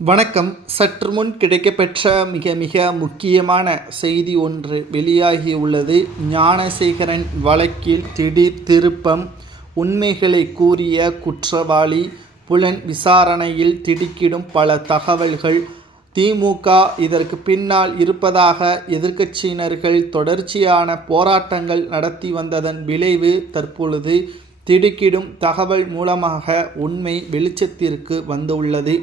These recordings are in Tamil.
வணக்கம். சற்று முன் கிடைக்கப்பெற்ற மிக மிக முக்கியமான செய்தி ஒன்று வெளியாகியுள்ளது. ஞானசேகரன் வழக்கில் திடீர் திருப்பம். உண்மைகளை கூறிய குற்றவாளி புலன் விசாரணையில் திடுக்கிடும் பல தகவல்கள். திமுக இதற்கு பின்னால் இருப்பதாக எதிர்க்கட்சியினர்கள் தொடர்ச்சியான போராட்டங்கள் நடத்தி வந்ததன் விளைவு தற்பொழுது திடுக்கிடும் தகவல் மூலமாக உண்மை வெளிச்சத்திற்கு வந்துள்ளது.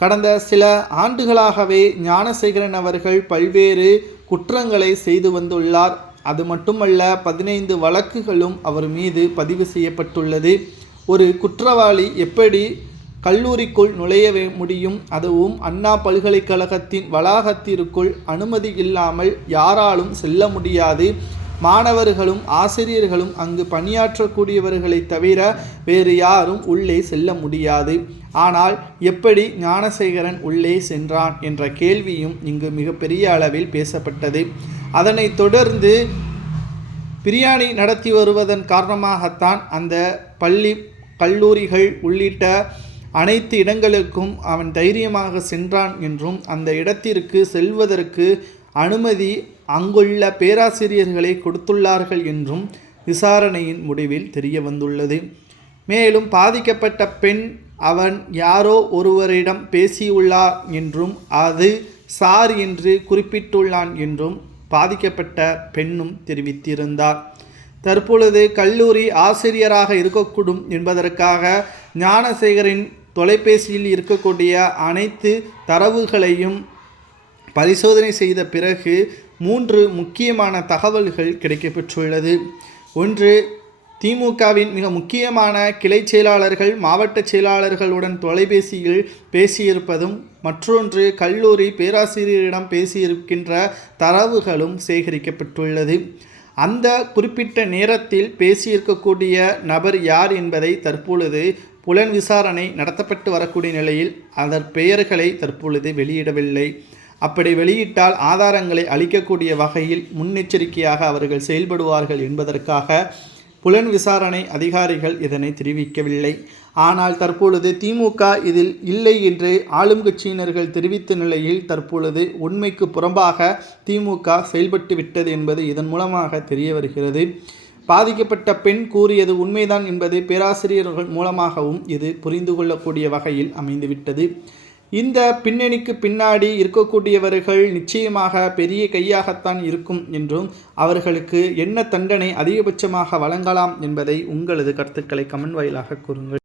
கடந்த சில ஆண்டுகளாகவே ஞானசேகரன் அவர்கள் பல்வேறு குற்றங்களை செய்து வந்துள்ளார். அது மட்டுமல்ல, 15 வழக்குகளும் அவர் மீது பதிவு செய்யப்பட்டுள்ளது. ஒரு குற்றவாளி எப்படி கல்லூரிக்குள் நுழைய முடியும்? அதுவும் அண்ணா பல்கலைக்கழகத்தின் வளாகத்திற்குள் அனுமதி இல்லாமல் யாராலும் செல்ல முடியாது. மாணவர்களும் ஆசிரியர்களும் அங்கு பணியாற்றக்கூடியவர்களை தவிர வேறு யாரும் உள்ளே செல்ல முடியாது. ஆனால் எப்படி ஞானசேகரன் உள்ளே சென்றான் என்ற கேள்வியும் இங்கு மிகப்பெரிய அளவில் பேசப்பட்டது. அதனைத் தொடர்ந்து பிரியாணி நடத்தி வருவதன் காரணமாகத்தான் அந்த பள்ளி கல்லூரிகள் உள்ளிட்ட அனைத்து இடங்களுக்கும் அவன் தைரியமாக சென்றான் என்றும், அந்த இடத்திற்கு செல்வதற்கு அனுமதி அங்குள்ள பேராசிரியர்களை கொடுத்துள்ளார்கள் என்றும் விசாரணையின் முடிவில் தெரிய வந்துள்ளது. மேலும் பாதிக்கப்பட்ட பெண் அவன் யாரோ ஒருவரிடம் பேசியுள்ளார் என்றும், அது சார் என்று குறிப்பிட்டுள்ளான் என்றும் பாதிக்கப்பட்ட பெண்ணும் தெரிவித்திருந்தார். தற்பொழுது கல்லூரி ஆசிரியராக இருக்கக்கூடும் என்பதற்காக ஞானசேகரின் தொலைபேசியில் இருக்கக்கூடிய அனைத்து தரவுகளையும் பரிசோதனை செய்த பிறகு 3 முக்கியமான தகவல்கள் கிடைக்கப்பெற்றுள்ளது. ஒன்று, திமுகவின் மிக முக்கியமான கிளை செயலாளர்கள் மாவட்ட செயலாளர்களுடன் தொலைபேசியில் பேசியிருப்பதும், மற்றொன்று கல்லூரி பேராசிரியரிடம் பேசியிருக்கின்ற தரவுகளும் சேகரிக்கப்பட்டுள்ளது. அந்த குறிப்பிட்ட நேரத்தில் பேசியிருக்கக்கூடிய நபர் யார் என்பதை தற்பொழுது புலன் விசாரணை நடத்தப்பட்டு வரக்கூடிய நிலையில் அதன் பெயர்களை தற்பொழுது வெளியிடவில்லை. அப்படி வெளியிட்டால் ஆதாரங்களை அளிக்கக்கூடிய வகையில் முன்னெச்சரிக்கையாக அவர்கள் செயல்படுவார்கள் என்பதற்காக புலன் விசாரணை அதிகாரிகள் இதனை தெரிவிக்கவில்லை. ஆனால் தற்பொழுது திமுக இதில் இல்லை என்று ஆளும் கட்சியினர்கள் தெரிவித்த நிலையில் தற்பொழுது உண்மைக்கு புறம்பாக திமுக செயல்பட்டு விட்டது என்பது இதன் மூலமாக தெரிய வருகிறது. பாதிக்கப்பட்ட பெண் கூறியது உண்மைதான் என்பது பேராசிரியர்கள் மூலமாகவும் இது புரிந்து கொள்ளக்கூடிய வகையில் அமைந்துவிட்டது. இந்த பின்னணிக்கு பின்னாடி இருக்கக்கூடியவர்கள் நிச்சயமாக பெரிய கையாகத்தான் இருக்கும் என்றும், அவர்களுக்கு என்ன தண்டனை அதிகபட்சமாக வழங்கலாம் என்பதை உங்களது கருத்துக்களை கமெண்ட் வாயிலாக கூறுங்கள்.